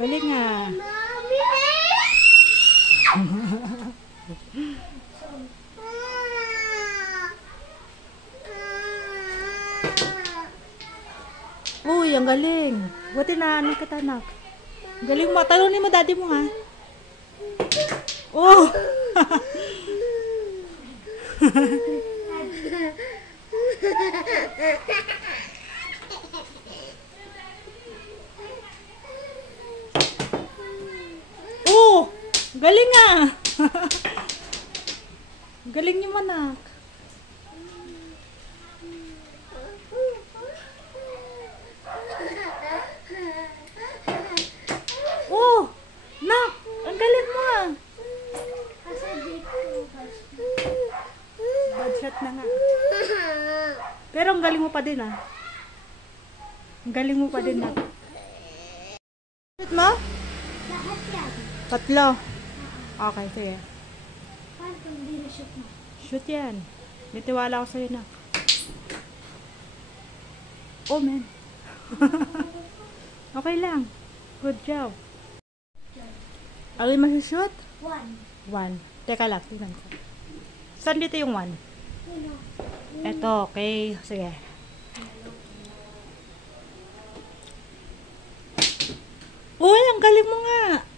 Galing ah. Uy, ang galing. Buti na anong kita, anak. Galing mo. Talunin mo daddy mo, ha? Oh! Oh! Galing ah! Galing niyo, anak. Oh! Nak! Ang galing mo ah! Bad shot na nga. Pero ang galing mo pa din ah. Ang galing mo pa din ah. Shoot mo? Lahat yan. Tatlo. Okay, sige. Paano kung hindi na shoot mo? Shoot yan. May tiwala ako sa'yo na. Oh man. Okay lang. Good job. Alin masushoot? 1. 1. Teka lang, tingnan ko. Saan dito yung 1? Eto, okay. Sige. Uy, ang galing mo nga.